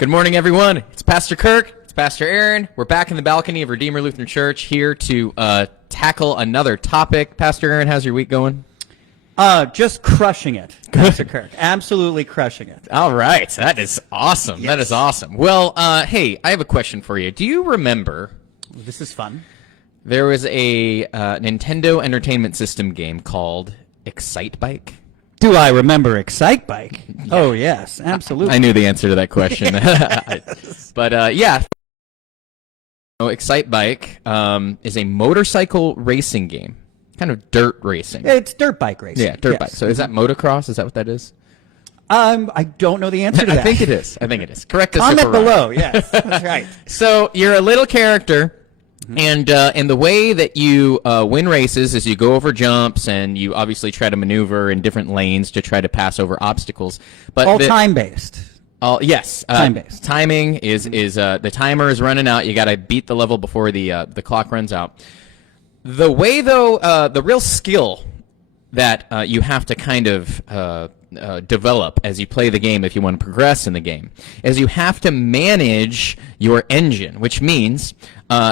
Good morning, everyone. It's Pastor Kirk. It's Pastor Aaron. We're back in the balcony of Redeemer Lutheran Church here to tackle another topic. Pastor Aaron, how's your week going? Just crushing it, Pastor Kirk. Absolutely crushing it. All right. That is awesome. Yes. That is awesome. Well, hey, I have a question for you. Do you remember This is fun. there was a Nintendo Entertainment System game called Excite Bike? Do I remember Excite Bike? Yeah. Oh, yes, absolutely. I knew the answer to that question. But yeah. Excite Bike is a motorcycle racing game. Kind of dirt racing. It's dirt bike racing. Yeah, dirt yes. bike. So is that motocross? Is that what that is? I don't know the answer to that. I think it is. I think it is. Correct us Comment if we're wrong. below. Yes, that's right. So you're a little character, and the way that you win races is you go over jumps, and you obviously try to maneuver in different lanes to try to pass over obstacles. But all time-based. Yes, time-based. Timing is the timer is running out. You got to beat the level before the clock runs out. The way, though, the real skill that you have to kind of develop as you play the game if you want to progress in the game is you have to manage your engine, which means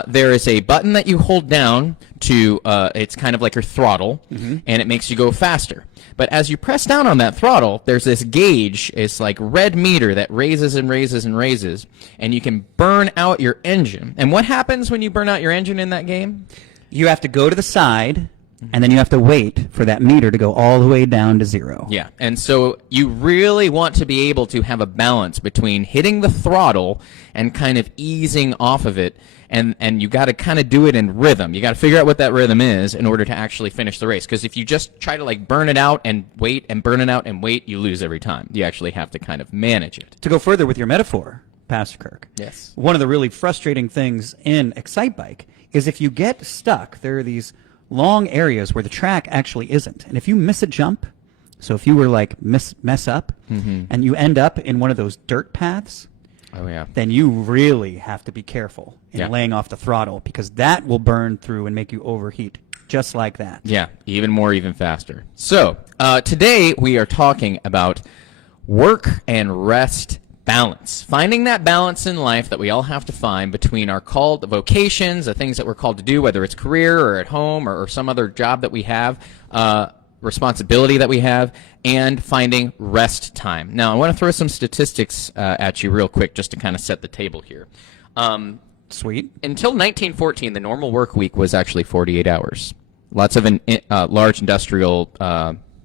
there is a button that you hold down to, it's kind of like your throttle, and it makes you go faster. But as you press down on that throttle, there's this gauge, it's like red meter that raises and raises and raises, and you can burn out your engine. And what happens when you burn out your engine in that game? You have to go to the side, and then you have to wait for that meter to go all the way down to zero. Yeah, and so you really want to be able to have a balance between hitting the throttle and kind of easing off of it, and you got to kind of do it in rhythm. You got to figure out what that rhythm is in order to actually finish the race. Because if you just try to like burn it out and wait and burn it out and wait, you lose every time. You actually have to kind of manage it. To go further with your metaphor, Pastor Kirk. Yes. One of the really frustrating things in Excite Bike is if you get stuck, there are these long areas where the track actually isn't. And if you miss a jump, so if you were like mess up and you end up in one of those dirt paths, then you really have to be careful in laying off the throttle, because that will burn through and make you overheat just like that. Yeah, even more, even faster. So today we are talking about work and rest balance. Finding that balance in life that we all have to find between our called vocations, the things that we're called to do, whether it's career or at home or some other job that we have, responsibility that we have, and finding rest time. Now, I want to throw some statistics at you real quick just to kind of set the table here. Sweet. Until 1914, the normal work week was actually 48 hours. Lots of large industrial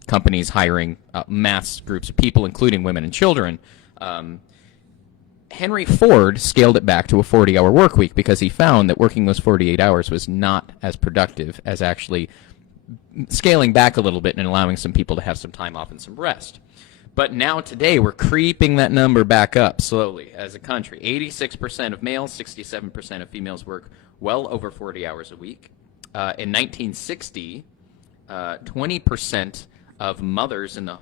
companies hiring mass groups of people, including women and children. Henry Ford scaled it back to a 40-hour work week because he found that working those 48 hours was not as productive as actually scaling back a little bit and allowing some people to have some time off and some rest. But now today we're creeping that number back up slowly as a country. 86% of males, 67% of females work well over 40 hours a week. In 1960, 20% of mothers in the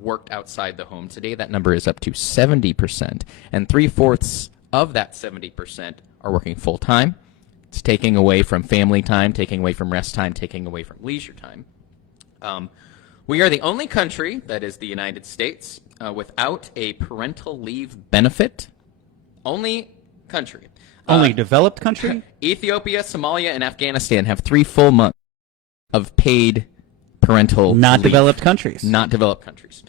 worked outside the home. Today that number is up to 70%, and 3/4 of that 70% are working full-time. It's taking away from family time, taking away from rest time, taking away from leisure time. We are the only country, that is the United States, without a parental leave benefit. Only country. Only developed country? Ethiopia, Somalia, and Afghanistan have 3 full months of paid parental Not leave. developed countries. Not developed countries.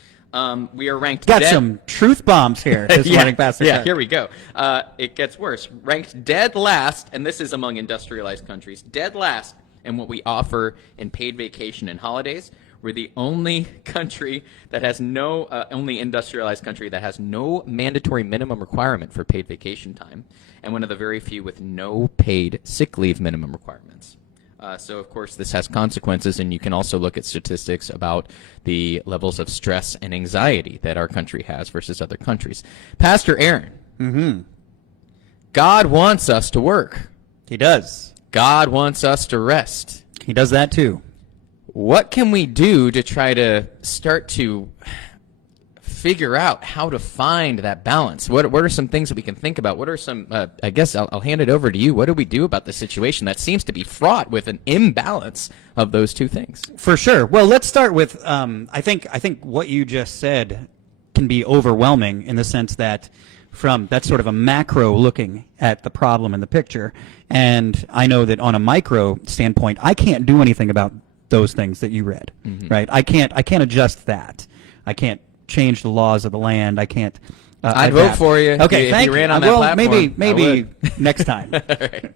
We are ranked Got dead. some truth bombs here this morning, Pastor Yeah, Kirk. here we go. It gets worse. Ranked dead last, and this is among industrialized countries, dead last in what we offer in paid vacation and holidays. We're the only country that has only industrialized country that has no mandatory minimum requirement for paid vacation time, and one of the very few with no paid sick leave minimum requirements. So, of course, this has consequences, and you can also look at statistics about the levels of stress and anxiety that our country has versus other countries. Pastor Aaron, God wants us to work. He does. God wants us to rest. He does that too. What can we do to try to start to figure out how to find that balance? What are some things that we can think about? What are some, I guess I'll hand it over to you. What do we do about the situation that seems to be fraught with an imbalance of those two things? For sure. Well, let's start with, I think what you just said can be overwhelming in the sense that from that's sort of a macro looking at the problem in the picture. And I know that on a micro standpoint, I can't do anything about those things that you read, right? I can't adjust that. I can't change the laws of the land. I can't. I'd vote for you. Okay, if thank you ran you. on that Well, platform, maybe next time. Right.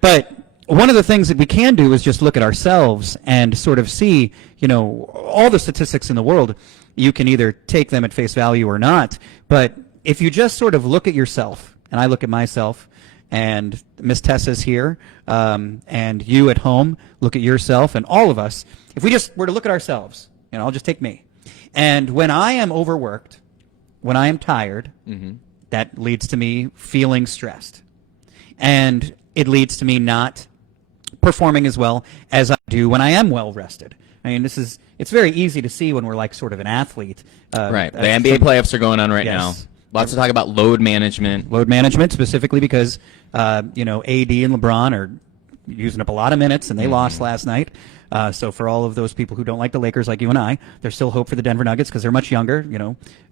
But one of the things that we can do is just look at ourselves and sort of see, all the statistics in the world. You can either take them at face value or not. But if you just sort of look at yourself, and I look at myself, and Miss Tessa's here, and you at home look at yourself, and all of us, if we just were to look at ourselves, I'll just take me. And when I am overworked, when I am tired, that leads to me feeling stressed. And it leads to me not performing as well as I do when I am well rested. I mean, it's very easy to see when we're like sort of an athlete. Right. The NBA playoffs are going on right now. Lots of talk about load management. Load management, specifically because, AD and LeBron are using up a lot of minutes, and they lost last night. So for all of those people who don't like the Lakers like you and I, there's still hope for the Denver Nuggets because they're much younger.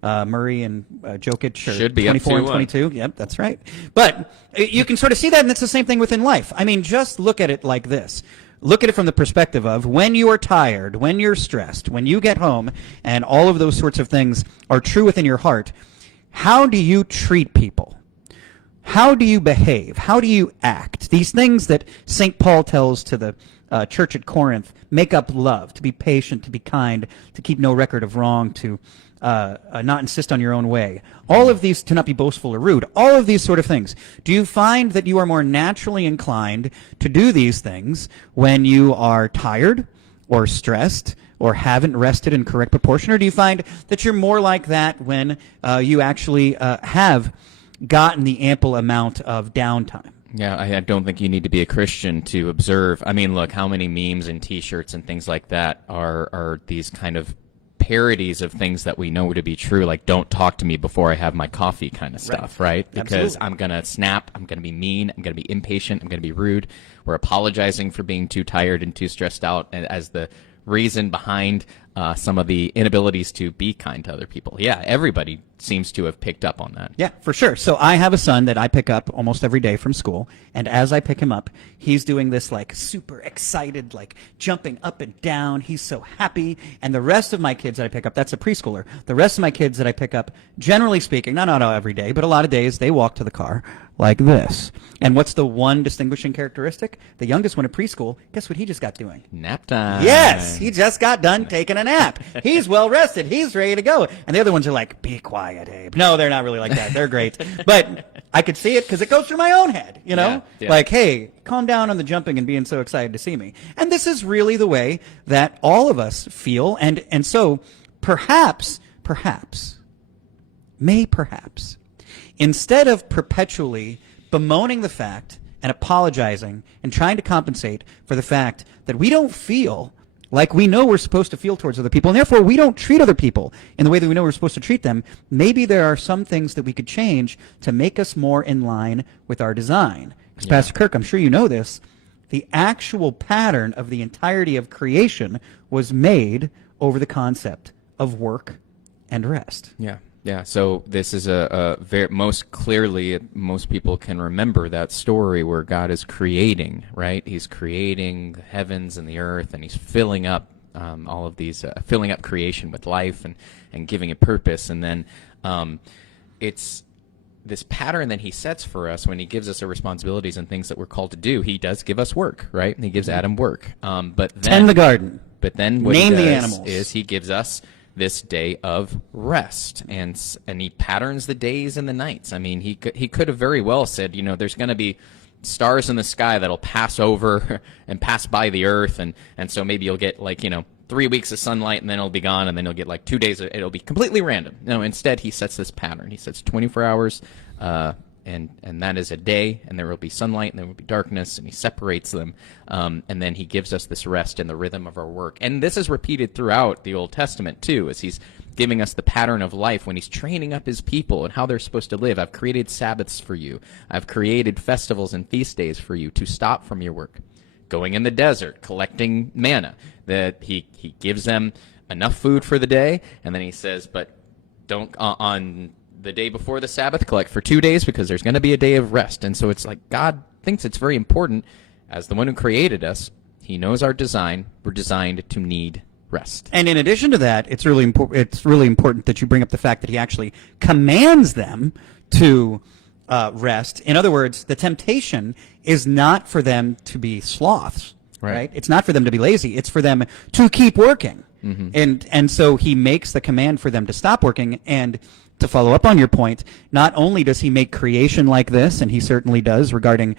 Murray and Jokic are Should be 24 and 22. Yep, that's right. But you can sort of see that, and it's the same thing within life. I mean, just look at it like this. Look at it from the perspective of when you are tired, when you're stressed, when you get home, and all of those sorts of things are true within your heart. How do you treat people? How do you behave? How do you act? These things that St. Paul tells to the church at Corinth: make up love, to be patient, to be kind, to keep no record of wrong, to not insist on your own way. All of these, to not be boastful or rude. All of these sort of things. Do you find that you are more naturally inclined to do these things when you are tired or stressed or haven't rested in correct proportion? Or do you find that you're more like that when you actually have gotten the ample amount of downtime? Yeah, I don't think you need to be a Christian to observe. I mean, look, how many memes and T-shirts and things like that are these kind of parodies of things that we know to be true, like "don't talk to me before I have my coffee" kind of stuff, right? Because Absolutely. I'm going to snap, I'm going to be mean, I'm going to be impatient, I'm going to be rude. We're apologizing for being too tired and too stressed out as the reason behind some of the inabilities to be kind to other people. Yeah, everybody seems to have picked up on that. Yeah, for sure. So I have a son that I pick up almost every day from school, and as I pick him up, he's doing this like super excited, like jumping up and down. He's so happy. And the rest of my kids that I pick up, that's a preschooler. The rest of my kids that I pick up, generally speaking, not every day, but a lot of days, they walk to the car like this. And what's the one distinguishing characteristic? The youngest one at preschool, guess what he just got doing? Nap time. Yes, he just got done taking a nap. He's well rested. He's ready to go. And the other ones are like, "Be quiet, Abe." No, they're not really like that. They're great. But I could see it because it goes through my own head, Yeah. Like, hey, calm down on the jumping and being so excited to see me. And this is really the way that all of us feel. And so perhaps, instead of perpetually bemoaning the fact and apologizing and trying to compensate for the fact that we don't feel like we know we're supposed to feel towards other people, and therefore we don't treat other people in the way that we know we're supposed to treat them, maybe there are some things that we could change to make us more in line with our design. Because Pastor Kirk, I'm sure you know this, the actual pattern of the entirety of creation was made over the concept of work and rest. Yeah. Yeah, so this is a very, most clearly, most people can remember that story where God is creating, right? He's creating the heavens and the earth, and he's filling up all of these, filling up creation with life and giving it purpose. And then it's this pattern that he sets for us when he gives us our responsibilities and things that we're called to do. He does give us work, right? And he gives Adam work. But then, Tend the garden. But then what Name he does the animals. is he gives us this day of rest, and he patterns the days and the nights. I mean, he could have very well said, there's going to be stars in the sky that'll pass over and pass by the earth, and so maybe you'll get 3 weeks of sunlight, and then it'll be gone, and then you'll get 2 days. It'll be completely random. No, instead he sets this pattern. He sets 24 hours, and that is a day, and there will be sunlight, and there will be darkness, and he separates them, and then he gives us this rest in the rhythm of our work. And this is repeated throughout the Old Testament, too, as he's giving us the pattern of life when he's training up his people and how they're supposed to live. I've created Sabbaths for you. I've created festivals and feast days for you to stop from your work. Going in the desert, collecting manna, that he gives them enough food for the day, and then he says, but don't on the day before the Sabbath, collect for 2 days because there's going to be a day of rest. And so it's like God thinks it's very important, as the one who created us, he knows our design. We're designed to need rest. And in addition to that, it's really important that you bring up the fact that he actually commands them to rest. In other words, the temptation is not for them to be sloths, right? It's not for them to be lazy. It's for them to keep working. And so he makes the command for them to stop working. And to follow up on your point, not only does he make creation like this, and he certainly does regarding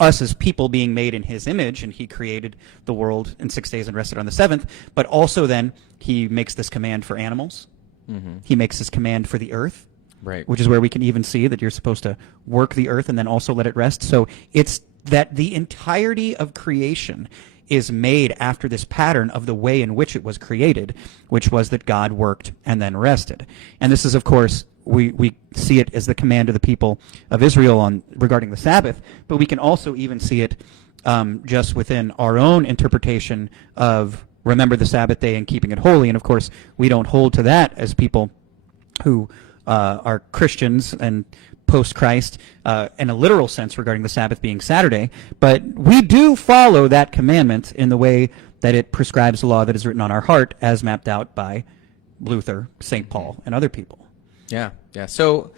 us as people being made in his image, and he created the world in 6 days and rested on the seventh, but also then he makes this command for animals. He makes this command for the earth, which is where we can even see that you're supposed to work the earth and then also let it rest. So it's that the entirety of creation is made after this pattern of the way in which it was created, which was that God worked and then rested. And this is, of course, we see it as the command of the people of Israel regarding the Sabbath, but we can also even see it just within our own interpretation of remember the Sabbath day and keeping it holy. And of course, we don't hold to that as people who are Christians and post-Christ in a literal sense regarding the Sabbath being Saturday, but we do follow that commandment in the way that it prescribes the law that is written on our heart as mapped out by Luther, St. Paul, and other people. Yeah. So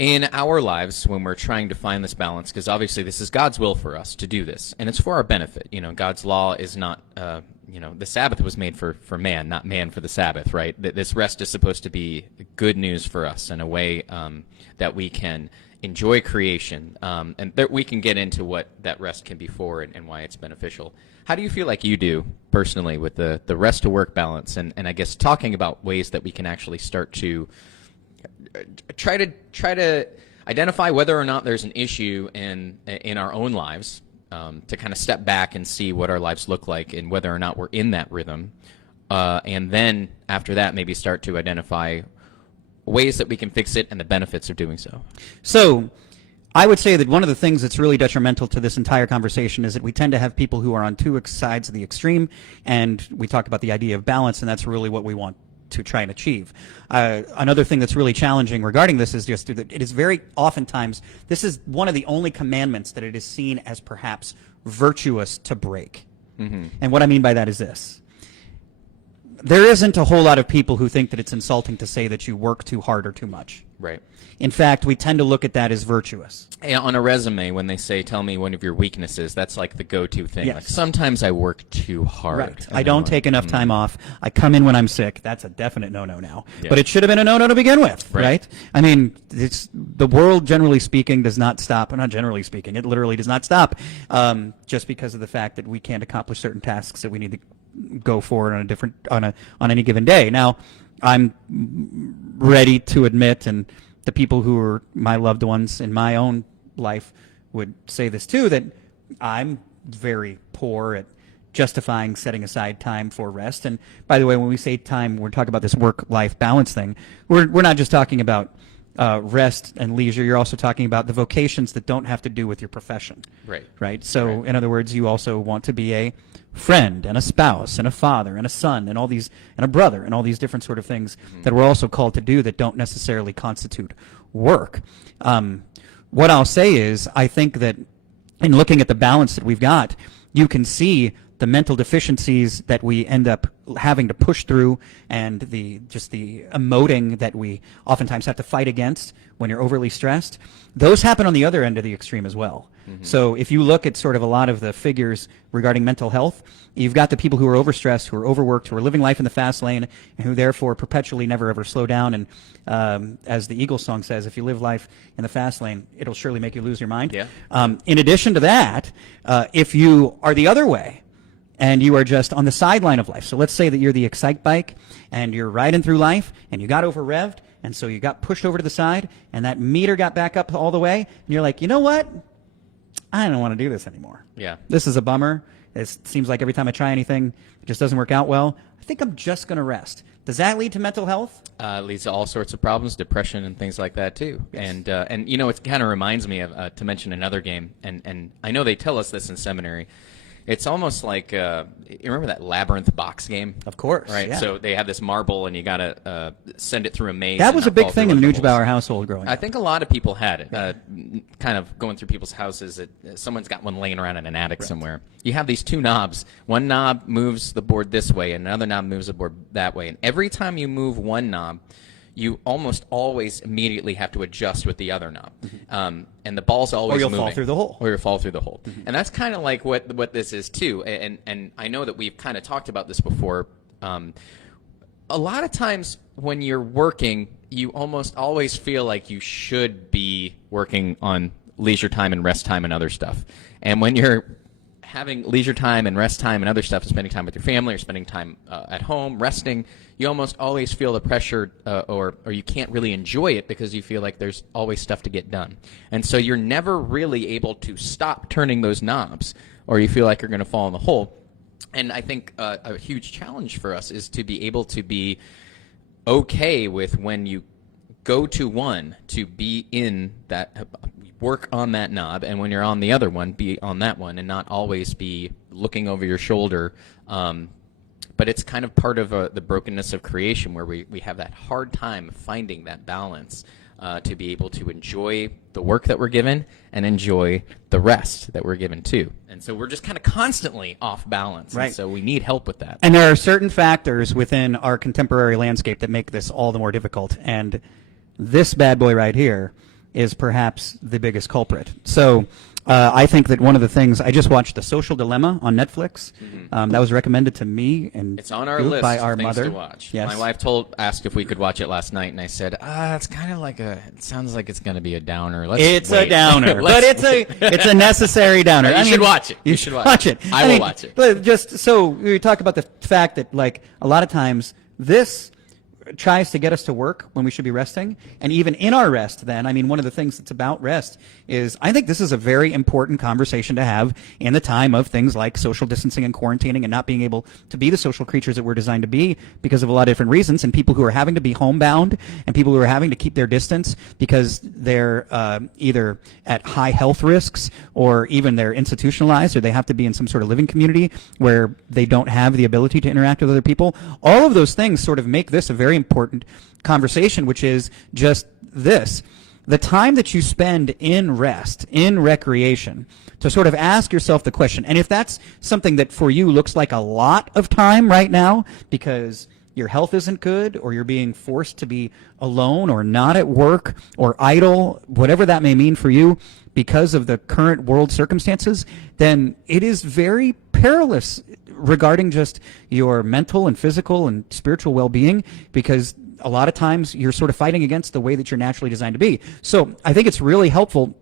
in our lives, when we're trying to find this balance, because obviously this is God's will for us to do this, and it's for our benefit. God's law is not, the Sabbath was made for man, not man for the Sabbath, right? This rest is supposed to be good news for us in a way that we can enjoy creation, and that we can get into what that rest can be for and why it's beneficial. How do you feel like you do personally with the rest to work balance, and I guess talking about ways that we can actually start to try to identify whether or not there's an issue in our own lives, to kind of step back and see what our lives look like and whether or not we're in that rhythm, and then after that maybe start to identify ways that we can fix it and the benefits of doing so. So I would say that one of the things that's really detrimental to this entire conversation is that we tend to have people who are on two sides of the extreme, and we talk about the idea of balance, and that's really what we want to try and achieve. Another thing that's really challenging regarding this is just that it is very oftentimes, this is one of the only commandments that it is seen as perhaps virtuous to break. And what I mean by that is this. There isn't a whole lot of people who think that it's insulting to say that you work too hard or too much. Right. In fact, we tend to look at that as virtuous. On a resume, when they say, tell me one of your weaknesses, that's like the go-to thing. Yes. Like, sometimes I work too hard. Right. I don't take enough time off. I come in when I'm sick. That's a definite no-no now. Yeah. But it should have been a no-no to begin with, right? I mean, the world, generally speaking, does not stop. Not generally speaking. It literally does not stop just because of the fact that we can't accomplish certain tasks that we need to go forward on any given day. Now, I'm ready to admit, and the people who are my loved ones in my own life would say this too, that I'm very poor at justifying setting aside time for rest. And by the way, when we say time, we're talking about this work-life balance thing. We're not just talking about rest and leisure. You're also talking about the vocations that don't have to do with your profession. Right. So in other words, you also want to be a friend and a spouse and a father and a son and a brother and all these different sort of things that we're also called to do that don't necessarily constitute work. What I'll say is, I think that in looking at the balance that we've got, you can see the mental deficiencies that we end up having to push through, and the emoting that we oftentimes have to fight against when you're overly stressed. Those happen on the other end of the extreme as well. So if you look at sort of a lot of the figures regarding mental health, you've got the people who are overstressed, who are overworked, who are living life in the fast lane, and who therefore perpetually never ever slow down. And as the Eagles song says, if you live life in the fast lane, it'll surely make you lose your mind. Yeah. In addition to that, if you are the other way, and you are just on the sideline of life. So let's say that you're the Excite bike, and you're riding through life, and you got over-revved, and so you got pushed over to the side, and that meter got back up all the way, and you're like, you know what? I don't want to do this anymore. Yeah. This is a bummer. It seems like every time I try anything, it just doesn't work out well. I think I'm just going to rest. Does that lead to mental health? It leads to all sorts of problems, depression and things like that too. Yes. And it kind of reminds me of to mention another game, and I know they tell us this in seminary. It's almost like you remember that labyrinth box game? Of course, right? yeah. So they have this marble, and you got to send it through a maze. That and was not a big fall thing through in the a bunch of Neugebauer holes. household growing I up. think a lot of people had it. Kind of going through people's houses. Someone's got one laying around in an attic somewhere. You have these two knobs. One knob moves the board this way, and another knob moves the board that way. And every time you move one knob, you almost always immediately have to adjust with the other knob. And the ball's always Or you'll moving. fall through the hole. Or you'll fall through the hole. And that's kind of like what this is, too. And I know that we've kind of talked about this before. A lot of times when you're working, you almost always feel like you should be working on leisure time and rest time and other stuff. And when you're having leisure time and rest time and other stuff, and spending time with your family or spending time at home, resting, you almost always feel the pressure or you can't really enjoy it because you feel like there's always stuff to get done. And so you're never really able to stop turning those knobs, or you feel like you're going to fall in the hole. And I think a huge challenge for us is to be able to be okay with when you go to one, to be in that, work on that knob, and when you're on the other one, be on that one, and not always be looking over your shoulder. But it's kind of part of the brokenness of creation, where we have that hard time finding that balance to be able to enjoy the work that we're given and enjoy the rest that we're given too. And so we're just kind of constantly off balance. Right. And so we need help with that. And there are certain factors within our contemporary landscape that make this all the more difficult. And this bad boy right here is perhaps the biggest culprit. So I think that one of the things, I just watched The Social Dilemma on Netflix. That was recommended to me and It's on our list by of our things mother to watch. Yes. My wife asked if we could watch it last night, and I said, it's kind of like it sounds like it's going to be a downer. It's wait. a downer, but it's a necessary downer. You should watch it. You should watch it. I will watch it. But just so we talk about the fact that, like, a lot of times this tries to get us to work when we should be resting. And even in our rest, then, I mean, one of the things that's about rest is, I think this is a very important conversation to have in the time of things like social distancing and quarantining and not being able to be the social creatures that we're designed to be because of a lot of different reasons, and people who are having to be homebound and people who are having to keep their distance because they're either at high health risks or even they're institutionalized, or they have to be in some sort of living community where they don't have the ability to interact with other people. All of those things sort of make this a very important conversation, which is just this. The time that you spend in rest, in recreation, to sort of ask yourself the question, and if that's something that for you looks like a lot of time right now because your health isn't good, or you're being forced to be alone or not at work or idle, whatever that may mean for you because of the current world circumstances, then it is very perilous regarding just your mental and physical and spiritual well-being, because a lot of times you're sort of fighting against the way that you're naturally designed to be. So I think it's really helpful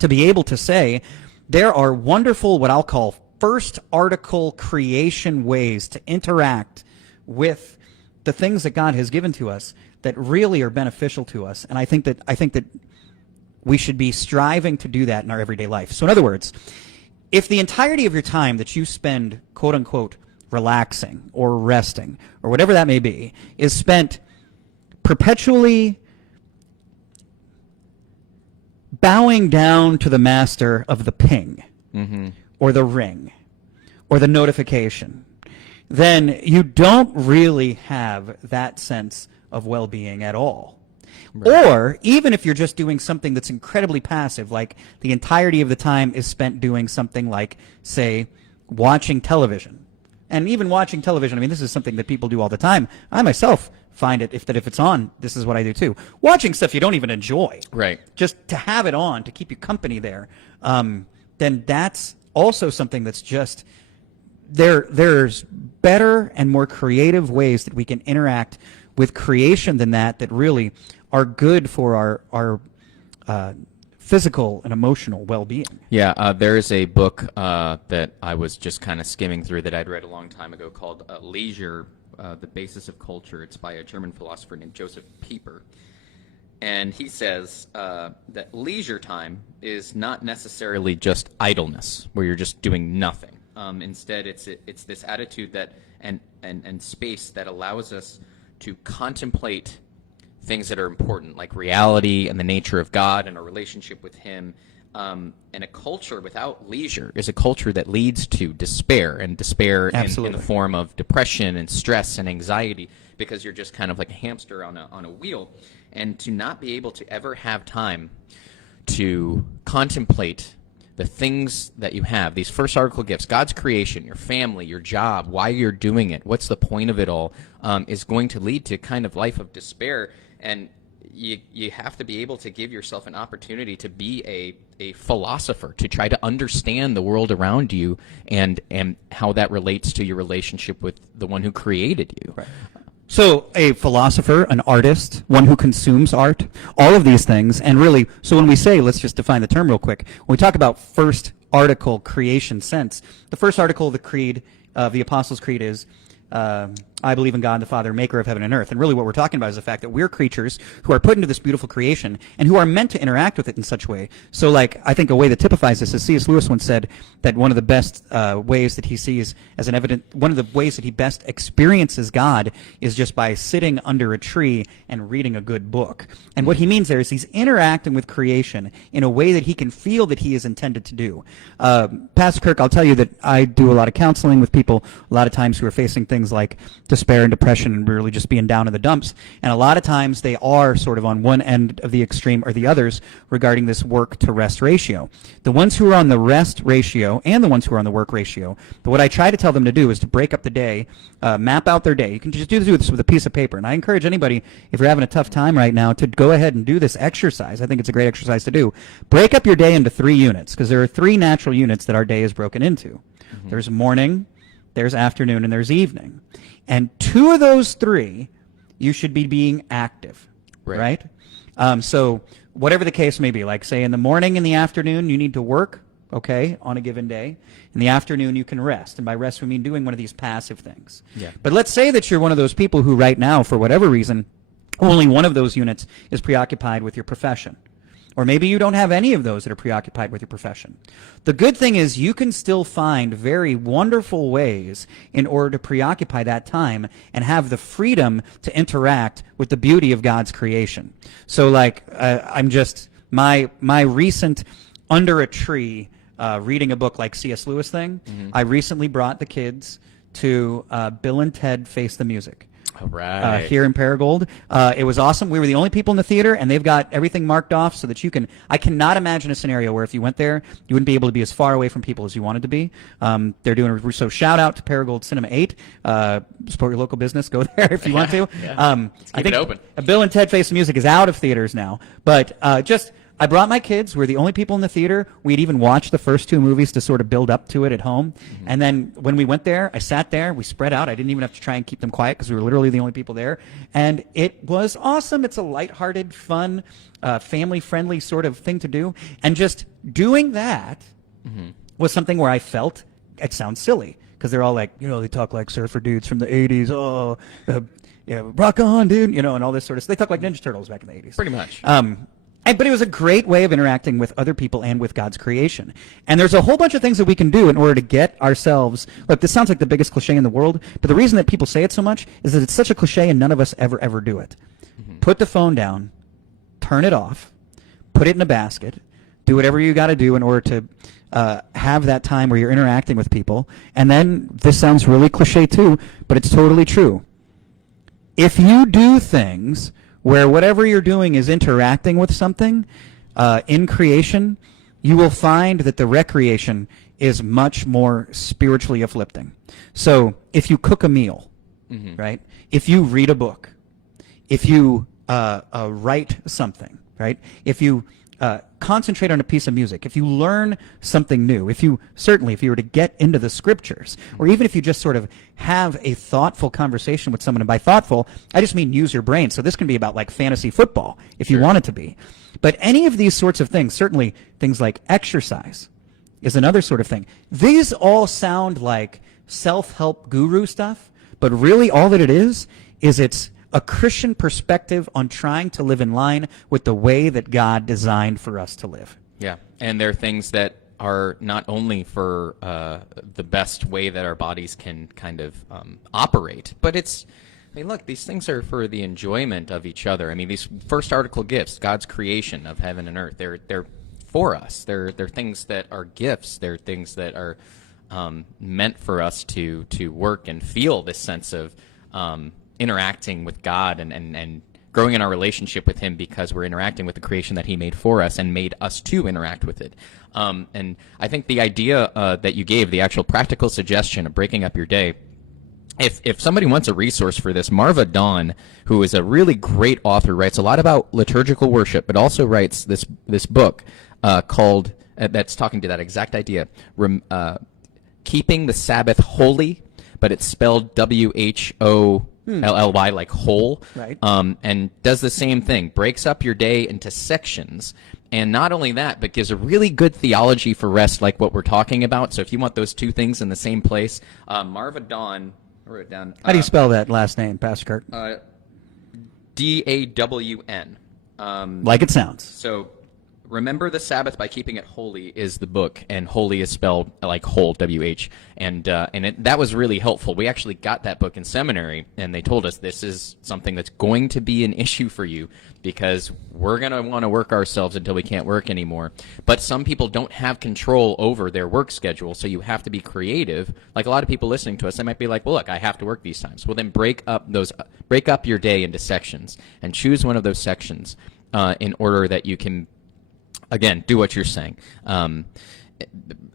to be able to say there are wonderful, what I'll call first article creation ways to interact with the things that God has given to us that really are beneficial to us. And I think that we should be striving to do that in our everyday life. So in other words, if the entirety of your time that you spend, quote unquote, relaxing or resting or whatever that may be, is spent perpetually bowing down to the master of the ping or the ring or the notification, then you don't really have that sense of well-being at all. Right. Or even if you're just doing something that's incredibly passive, like the entirety of the time is spent doing something like, say, watching television. And even watching television, I mean, this is something that people do all the time. I myself find it, if it's on, this is what I do too. Watching stuff you don't even enjoy. Right. Just to have it on, to keep you company there. Then that's also something that's just, there's better and more creative ways that we can interact with creation than that really are good for our physical and emotional well-being. Yeah, there is a book that I was just kind of skimming through that I'd read a long time ago called Leisure, The Basis of Culture. It's by a German philosopher named Joseph Pieper. And he says that leisure time is not necessarily just idleness, where you're just doing nothing. Instead, it's this attitude that and space that allows us to contemplate things that are important, like reality and the nature of God and our relationship with Him, And a culture without leisure is a culture that leads to despair, and despair in the form of depression and stress and anxiety, because you're just kind of like a hamster on a wheel. And to not be able to ever have time to contemplate the things that you have, these first article gifts, God's creation, your family, your job, why you're doing it, what's the point of it all, is going to lead to kind of life of despair. And you have to be able to give yourself an opportunity to be a philosopher, to try to understand the world around you and how that relates to your relationship with the one who created you. Right. So a philosopher, an artist, one who consumes art, all of these things, and really, so when we say, let's just define the term real quick, when we talk about first article creation sense, the first article of the creed, the Apostles' Creed is, I believe in God the Father, maker of heaven and earth. And really what we're talking about is the fact that we're creatures who are put into this beautiful creation and who are meant to interact with it in such a way. So like, I think a way that typifies this is C.S. Lewis once said that one of the best ways that he sees as an evident, one of the ways that he best experiences God is just by sitting under a tree and reading a good book. And what he means there is he's interacting with creation in a way that he can feel that he is intended to do. Pastor Kirk, I'll tell you that I do a lot of counseling with people a lot of times who are facing things like despair and depression and really just being down in the dumps. And a lot of times they are sort of on one end of the extreme or the others regarding this work to rest ratio. The ones who are on the rest ratio and the ones who are on the work ratio, but what I try to tell them to do is to break up the day, map out their day. You can just do this with a piece of paper. And I encourage anybody, if you're having a tough time right now, to go ahead and do this exercise. I think it's a great exercise to do. Break up your day into 3 units, because there are 3 natural units that our day is broken into. Mm-hmm. There's morning, there's afternoon, and there's evening. And 2 of those 3, you should be being active, right? So whatever the case may be, like say in the morning and the afternoon, you need to work, okay, on a given day. In the afternoon, you can rest. And by rest, we mean doing one of these passive things. Yeah. But let's say that you're one of those people who right now, for whatever reason, only one of those units is preoccupied with your profession. Or maybe you don't have any of those that are preoccupied with your profession. The good thing is you can still find very wonderful ways in order to preoccupy that time and have the freedom to interact with the beauty of God's creation. So like, I'm just, my recent under a tree reading a book like C.S. Lewis thing, I recently brought the kids to Bill and Ted Face the Music. Right. Here in Paragould. It was awesome. We were the only people in the theater, and they've got everything marked off so that you can, I cannot imagine a scenario where if you went there, you wouldn't be able to be as far away from people as you wanted to be. They're doing, so shout out to Paragould Cinema 8. Support your local business. Go there if you want to. Let's keep it open. Bill and Ted Face the Music is out of theaters now, but I brought my kids. We're the only people in the theater. We'd even watched the first 2 movies to sort of build up to it at home. Mm-hmm. And then when we went there, I sat there. We spread out. I didn't even have to try and keep them quiet because we were literally the only people there. And it was awesome. It's a lighthearted, fun, family-friendly sort of thing to do. And just doing that was something where I felt, it sounds silly, because they're all like, you know, they talk like surfer dudes from the 80s. Oh, yeah, rock on, dude. You know, and all this sort of stuff. They talk like Ninja Turtles back in the 80s. Pretty much. But it was a great way of interacting with other people and with God's creation. And there's a whole bunch of things that we can do in order to get ourselves, look, this sounds like the biggest cliche in the world, but the reason that people say it so much is that it's such a cliche and none of us ever do it. Mm-hmm. Put the phone down, turn it off, put it in a basket, do whatever you got to do in order to have that time where you're interacting with people. And then, this sounds really cliche too, but it's totally true. If you do things where whatever you're doing is interacting with something in creation, you will find that the recreation is much more spiritually uplifting. So if you cook a meal, right? If you read a book, if you write something, right? If you concentrate on a piece of music, if you learn something new, if you were to get into the scriptures, or even if you just sort of have a thoughtful conversation with someone, and by thoughtful, I just mean use your brain. So this can be about like fantasy football, if you want it to be. But any of these sorts of things, certainly things like exercise is another sort of thing. These all sound like self-help guru stuff, but really all that it is it's a Christian perspective on trying to live in line with the way that God designed for us to live. Yeah, and there are things that are not only for the best way that our bodies can kind of operate, but it's, I mean, look, these things are for the enjoyment of each other. I mean, these first article gifts, God's creation of heaven and earth, they're for us. They're things that are gifts. They're things that are meant for us to work and feel this sense of interacting with God and growing in our relationship with Him, because we're interacting with the creation that He made for us and made us to interact with it. And I think the idea that you gave, the actual practical suggestion of breaking up your day, if somebody wants a resource for this, Marva Dawn, who is a really great author, writes a lot about liturgical worship, but also writes this book called that's talking to that exact idea, Keeping the Sabbath Holy, but it's spelled WHOLLY, like whole, right. And does the same thing, breaks up your day into sections. And not only that, but gives a really good theology for rest, like what we're talking about. So if you want those two things in the same place, Marva Dawn, I wrote it down. How do you spell that last name, Pastor Kirk? DAWN. Like it sounds. So Remember the Sabbath by Keeping It Holy is the book, and holy is spelled like whole, W-H, and that was really helpful. We actually got that book in seminary, and they told us this is something that's going to be an issue for you because we're going to want to work ourselves until we can't work anymore. But some people don't have control over their work schedule, so you have to be creative. Like a lot of people listening to us, they might be like, well, look, I have to work these times. Well, then break up your day into sections and choose one of those sections in order that you can, again, do what you're saying.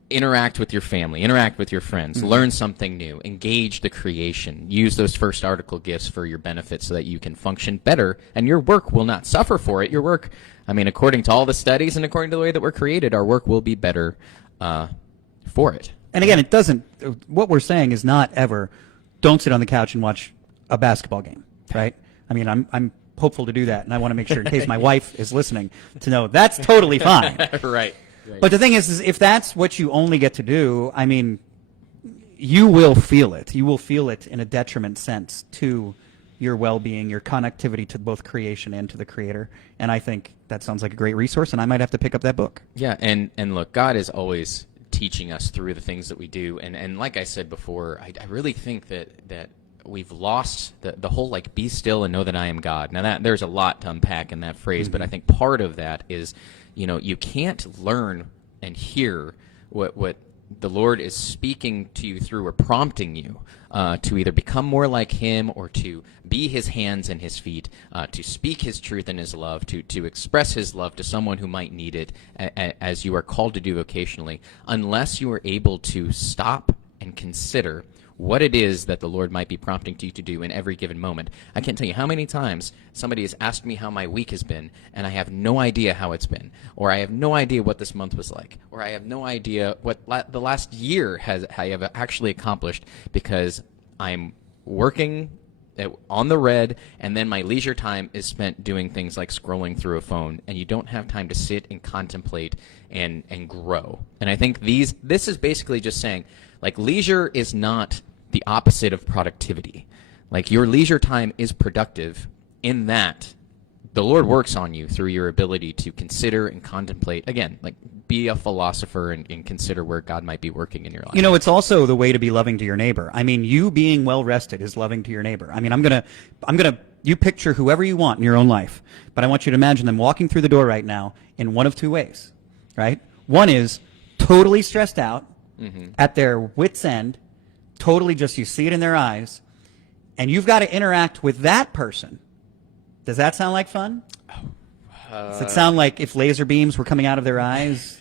Interact with your family, interact with your friends, learn something new, engage the creation, use those first article gifts for your benefit so that you can function better, and your work will not suffer for it. Your work, I mean, according to all the studies and according to the way that we're created, our work will be better for it. And again, it doesn't, what we're saying is not ever, don't sit on the couch and watch a basketball game, right? I mean, I'm hopeful to do that, and I want to make sure, in case my wife is listening, to know that's totally fine. Right. But the thing is if that's what you only get to do, I mean, you will feel it. You will feel it in a detriment sense to your well-being, your connectivity to both creation and to the Creator. And I think that sounds like a great resource, and I might have to pick up that book. Yeah, and look, God is always teaching us through the things that we do. And like I said before, I really think that we've lost the whole, like, be still and know that I am God. Now, there's a lot to unpack in that phrase, but I think part of that is, you know, you can't learn and hear what the Lord is speaking to you through or prompting you to either become more like Him or to be His hands and His feet, to speak His truth and His love, to express His love to someone who might need it, as you are called to do vocationally, unless you are able to stop and consider what it is that the Lord might be prompting you to do in every given moment. I can't tell you how many times somebody has asked me how my week has been, and I have no idea how it's been, or I have no idea what this month was like, or I have no idea what the last year I have actually accomplished, because I'm working on the red, and then my leisure time is spent doing things like scrolling through a phone, and you don't have time to sit and contemplate and grow. And I think this is basically just saying, like, leisure is not the opposite of productivity. Like, your leisure time is productive in that the Lord works on you through your ability to consider and contemplate. Again, like, be a philosopher and consider where God might be working in your life. You know, it's also the way to be loving to your neighbor. I mean, you being well rested is loving to your neighbor. I mean, I'm gonna, you picture whoever you want in your own life, but I want you to imagine them walking through the door right now in one of two ways, right? One is totally stressed out, at their wit's end, totally just, you see it in their eyes, and you've got to interact with that person. Does that sound like fun? Does it sound like if laser beams were coming out of their eyes,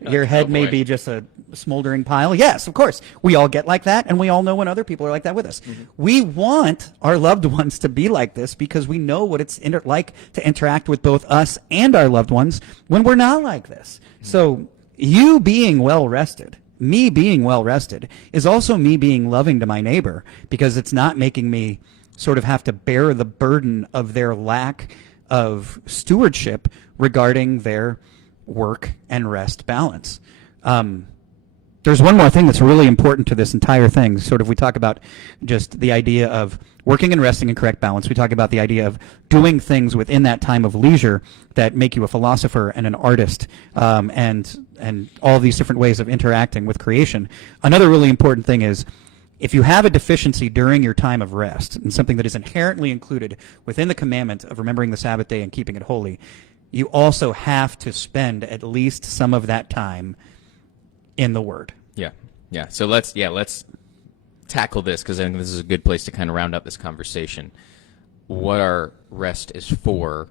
your head may be just a smoldering pile? Yes, of course. We all get like that, and we all know when other people are like that with us. We want our loved ones to be like this because we know what it's like to interact with both us and our loved ones when we're not like this. So you being well-rested, me being well-rested, is also me being loving to my neighbor, because it's not making me sort of have to bear the burden of their lack of stewardship regarding their work and rest balance. There's one more thing that's really important to this entire thing. Sort of, we talk about just the idea of working and resting in correct balance. We talk about the idea of doing things within that time of leisure that make you a philosopher and an artist, and all these different ways of interacting with creation. Another really important thing is, if you have a deficiency during your time of rest, and something that is inherently included within the commandment of remembering the Sabbath day and keeping it holy, you also have to spend at least some of that time in the Word. Yeah. Yeah. So let's tackle this, because I think this is a good place to kind of round up this conversation. What our rest is for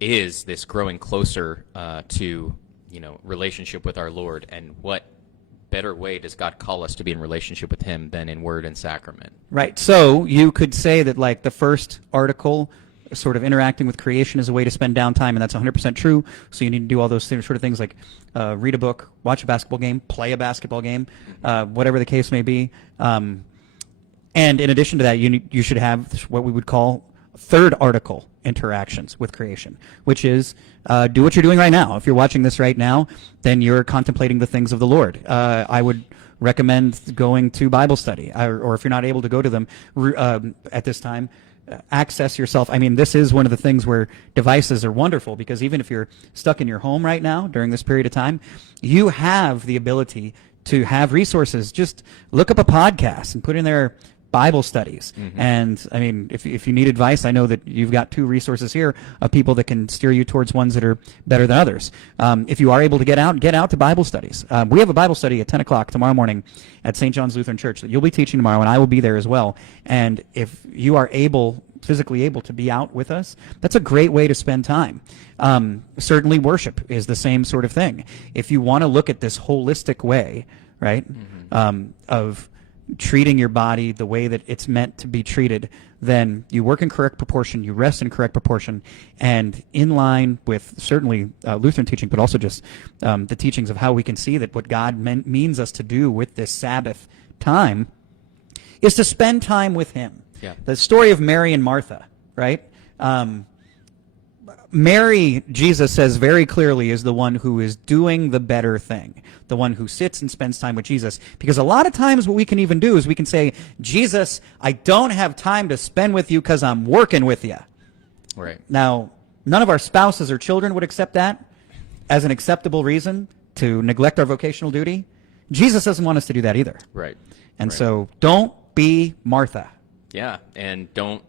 is this growing closer to, relationship with our Lord, and what better way does God call us to be in relationship with Him than in word and sacrament? Right. So you could say that, like, the first article, sort of interacting with creation, is a way to spend downtime, and that's 100% true. So you need to do all those sort of things, like read a book, watch a basketball game, play a basketball game, whatever the case may be. And in addition to that, you should have what we would call third article interactions with creation, which is do what you're doing right now. If you're watching this right now, then you're contemplating the things of the Lord. I would recommend going to Bible study, or if you're not able to go to them at this time, access yourself. I mean, this is one of the things where devices are wonderful, because even if you're stuck in your home right now during this period of time, you have the ability to have resources. Just look up a podcast and put in there Bible studies. Mm-hmm. And I mean, if you need advice, I know that you've got 2 resources here of people that can steer you towards ones that are better than others. If you are able to get out to Bible studies. We have a Bible study at 10 o'clock tomorrow morning at St. John's Lutheran Church that you'll be teaching tomorrow, and I will be there as well. And if you are physically able to be out with us, that's a great way to spend time. Certainly worship is the same sort of thing. If you want to look at this holistic way, right, of treating your body the way that it's meant to be treated, then you work in correct proportion, you rest in correct proportion, and in line with certainly Lutheran teaching, but also just the teachings of how we can see that what God means us to do with this Sabbath time is to spend time with Him. Yeah. The story of Mary and Martha, right? Mary, Jesus says very clearly, is the one who is doing the better thing, the one who sits and spends time with Jesus. Because a lot of times what we can even do is we can say, Jesus, I don't have time to spend with you because I'm working with you. Right. Now, none of our spouses or children would accept that as an acceptable reason to neglect our vocational duty. Jesus doesn't want us to do that either. Right. And so don't be Martha. Yeah, and don't,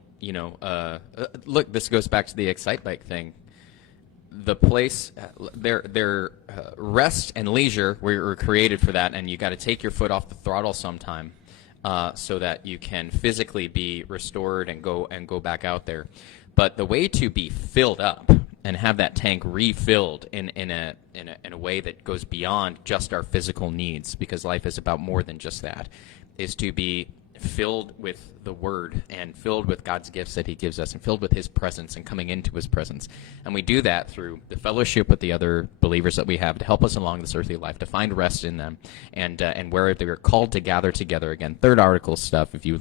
look, this goes back to the Excite Bike thing. The place, their rest and leisure were created for that, and you got to take your foot off the throttle sometime, so that you can physically be restored and go back out there. But the way to be filled up and have that tank refilled in a way that goes beyond just our physical needs, because life is about more than just that, is to be filled with the Word and filled with God's gifts that He gives us and filled with His presence and coming into His presence. And we do that through the fellowship with the other believers that we have to help us along this earthly life, to find rest in them, and where they are called to gather together. Again, third article stuff. If you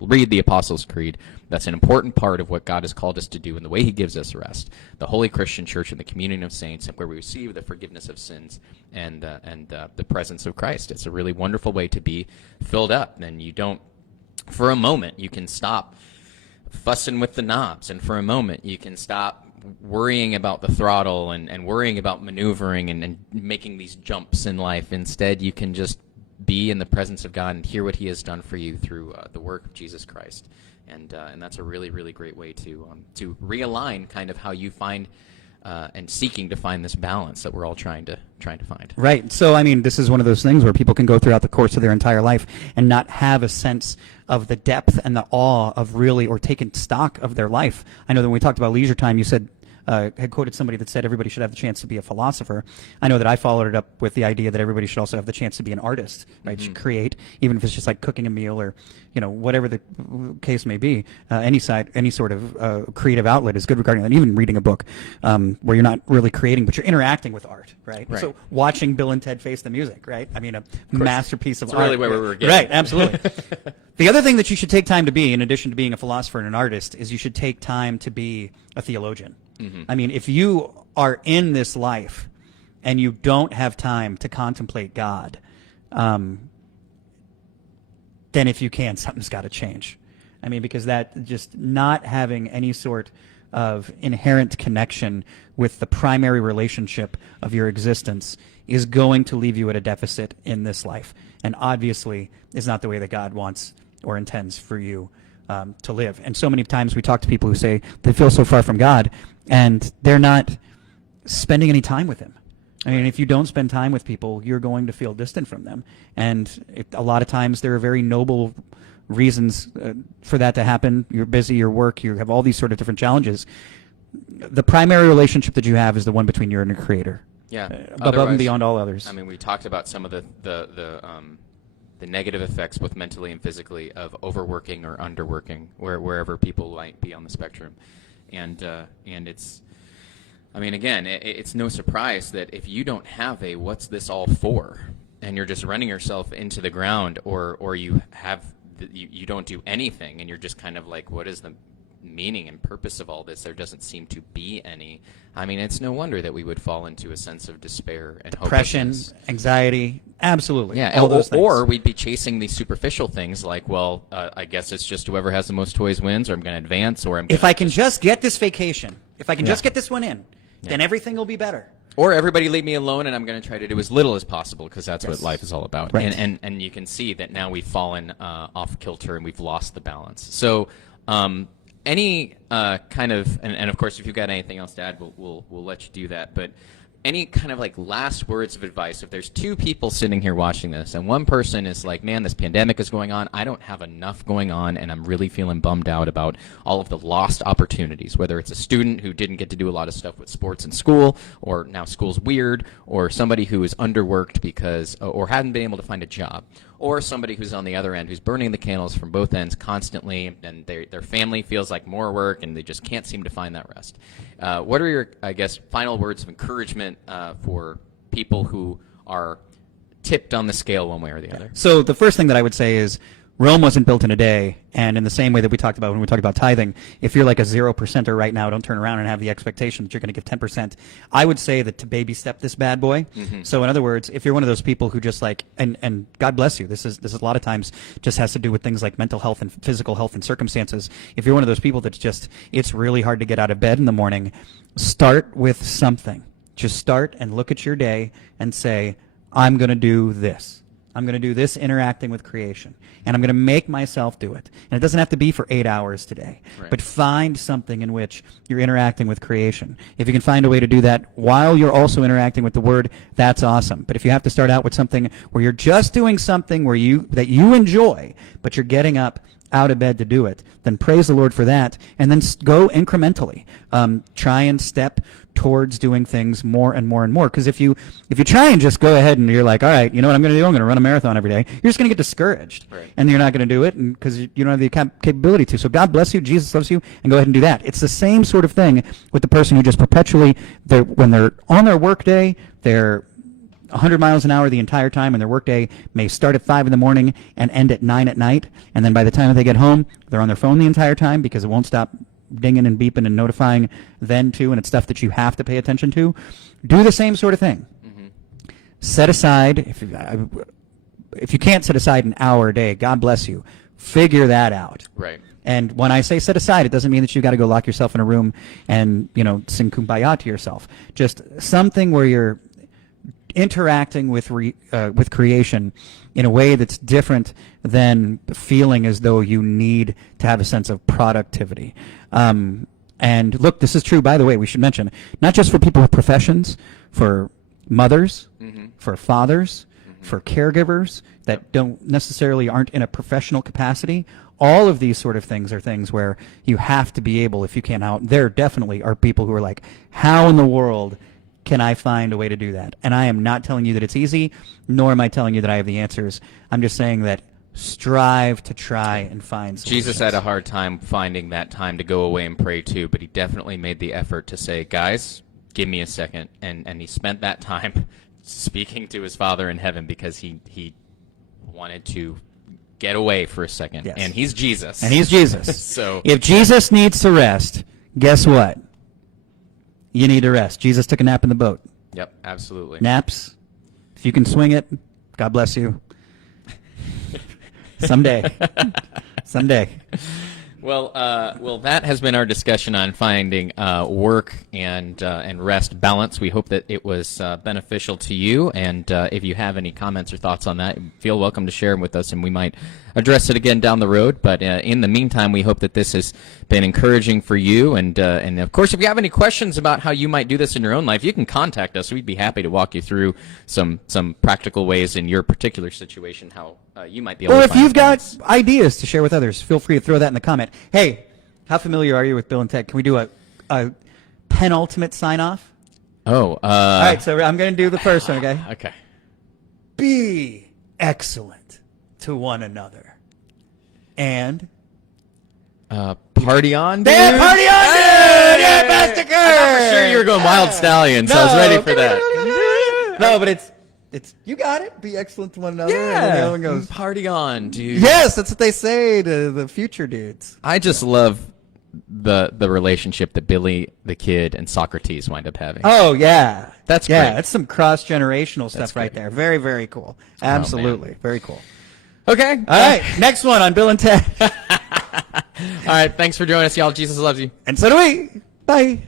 read the Apostles' Creed, that's an important part of what God has called us to do and the way He gives us rest. The Holy Christian Church and the communion of saints, where we receive the forgiveness of sins and the presence of Christ. It's a really wonderful way to be filled up. And you don't, for a moment, you can stop fussing with the knobs, and for a moment you can stop worrying about the throttle and worrying about maneuvering and making these jumps in life. Instead, you can just be in the presence of God and hear what He has done for you through the work of Jesus Christ. And that's a really, really great way to realign kind of how you find and seeking to find this balance that we're all trying to find. Right. So, I mean, this is one of those things where people can go throughout the course of their entire life and not have a sense of the depth and the awe of really, or taking stock of their life. I know that when we talked about leisure time, you said, had quoted somebody that said everybody should have the chance to be a philosopher. I know that I followed it up with the idea that everybody should also have the chance to be an artist, right? Should create, even if it's just like cooking a meal or, whatever the case may be. Any sort of creative outlet is good regarding that. Even reading a book where you're not really creating, but you're interacting with art, right? So watching Bill and Ted Face the Music, right? I mean, a masterpiece of art. That's really where we were getting. Right, absolutely. The other thing that you should take time to be, in addition to being a philosopher and an artist, is you should take time to be a theologian. Mm-hmm. I mean, if you are in this life and you don't have time to contemplate God, then if you can, something's got to change. I mean, because that just not having any sort of inherent connection with the primary relationship of your existence is going to leave you at a deficit in this life, and obviously is not the way that God wants or intends for you to live. And so many times we talk to people who say they feel so far from God, and they're not spending any time with him. I mean, if you don't spend time with people, you're going to feel distant from them. And a lot of times there are very noble reasons for that to happen. You're busy, your work, you have all these sort of different challenges. The primary relationship that you have is the one between you and your creator. Yeah. Above and beyond all others. I mean, we talked about some of the negative effects, both mentally and physically, of overworking or underworking, wherever people might be on the spectrum. And it's, I mean, again, it's no surprise that if you don't have a what's this all for, and you're just running yourself into the ground, or you have you don't do anything, and you're just kind of like, what is the meaning and purpose of all this? There doesn't seem to be any. I mean, it's no wonder that we would fall into a sense of despair and depression, anxiety, absolutely. Yeah, all those things. Or we'd be chasing these superficial things like, well, I guess it's just whoever has the most toys wins, or I'm going to advance, or I'm. If I can just get this vacation, if I can just get this one in, then everything will be better. Or everybody leave me alone, and I'm going to try to do as little as possible, because that's what life is all about. Right. And you can see that now we've fallen off kilter and we've lost the balance. So any kind of, and of course, if you've got anything else to add, we'll let you do that. But any kind of like last words of advice, if there's two people sitting here watching this, and one person is like, man, this pandemic is going on, I don't have enough going on, and I'm really feeling bummed out about all of the lost opportunities, whether it's a student who didn't get to do a lot of stuff with sports in school, or now school's weird, or somebody who is underworked because, or hadn't been able to find a job, or somebody who's on the other end who's burning the candles from both ends constantly, and their family feels like more work, and they just can't seem to find that rest. What are your, I guess, final words of encouragement for people who are tipped on the scale one way or the other? So the first thing that I would say is Rome wasn't built in a day, and in the same way that we talked about when we talked about tithing, if you're like a 0%er right now, don't turn around and have the expectation that you're going to give 10%. I would say that to baby step this bad boy. Mm-hmm. So in other words, if you're one of those people who just like, and God bless you, this is a lot of times just has to do with things like mental health and physical health and circumstances. If you're one of those people that's just, it's really hard to get out of bed in the morning, start with something. Just start and look at your day and say, I'm going to do this. I'm going to do this interacting with creation, and I'm going to make myself do it. And it doesn't have to be for 8 hours today, but find something in which you're interacting with creation. If you can find a way to do that while you're also interacting with the Word, that's awesome. But if you have to start out with something where you're just doing something that you enjoy, but you're getting up out of bed to do it, then praise the Lord for that, and then go incrementally. Try and step towards doing things more and more and more. Because if you try and just go ahead and you're like, all right, you know what I'm going to do? I'm going to run a marathon every day. You're just going to get discouraged, and you're not going to do it because you don't have the capability to. So God bless you, Jesus loves you, and go ahead and do that. It's the same sort of thing with the person who just perpetually, when they're on their work day, they're 100 miles an hour the entire time, and their workday may start at 5 in the morning and end at 9 at night. And then by the time that they get home, they're on their phone the entire time because it won't stop dinging and beeping and notifying then too, and it's stuff that you have to pay attention to. Do the same sort of thing. Mm-hmm. Set aside, if you can't set aside an hour a day, God bless you. Figure that out. Right. And when I say set aside, it doesn't mean that you've got to go lock yourself in a room and, sing Kumbaya to yourself. Just something where you're interacting with creation in a way that's different than feeling as though you need to have a sense of productivity. And look, this is true, by the way, we should mention, not just for people with professions, for mothers, for fathers, for caregivers that don't necessarily aren't in a professional capacity. All of these sort of things are things where you have to be able, if you can't out, there definitely are people who are like, how in the world can I find a way to do that? And I am not telling you that it's easy, nor am I telling you that I have the answers. I'm just saying that strive to try and find solutions. Jesus had a hard time finding that time to go away and pray too, but he definitely made the effort to say, guys, give me a second. And he spent that time speaking to his Father in heaven because he wanted to get away for a second. Yes. And he's Jesus. And he's Jesus. So if Jesus needs to rest, guess what? You need to rest. Jesus took a nap in the boat. Yep, absolutely. Naps, if you can swing it, God bless you. Someday. Well, that has been our discussion on finding work and rest balance. We hope that it was beneficial to you. And if you have any comments or thoughts on that, feel welcome to share them with us, and we might address it again down the road. But in the meantime, we hope that this has been encouraging for you. And of course, if you have any questions about how you might do this in your own life, you can contact us. We'd be happy to walk you through some practical ways in your particular situation how you might be able to Or if find you've got things. ideas to share with others, feel free to throw that in the comment. Hey, how familiar are you with Bill and Ted? Can we do a penultimate sign-off? Oh. All right, so I'm going to do the first one, okay? Okay. Be excellent to one another. And... Party on, dude. Yeah, party on, dude! Yeah, Master Kirk! I thought for sure you were going Wild Stallion, so I was ready for that. No, but it's you got it. Be excellent to one another. And then the other one goes, Party on, dude. yes, that's what they say to the future dudes. I just love the relationship that Billy the Kid and Socrates wind up having. Oh yeah, That's yeah. great. That's some cross-generational stuff right great. there. Very, very cool. Absolutely, very cool. Okay. All right, next one on Bill and Ted. All right. Thanks for joining us, y'all. Jesus loves you. And so do we. Bye.